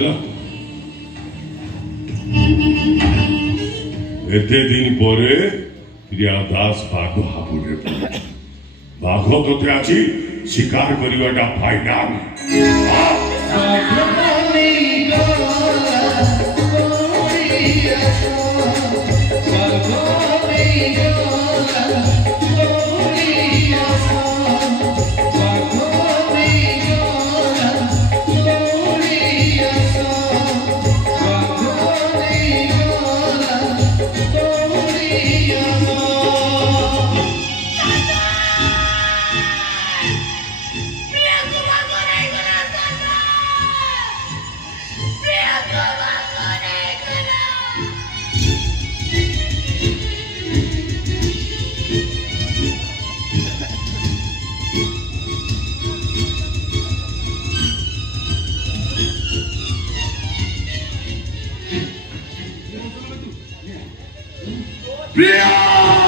ହେଲା एते दिन परे प्रिया दास बाघ हाबुरे पड़े बाघ तोते आछि शिकार करिवाटा फाइनाल प्रिया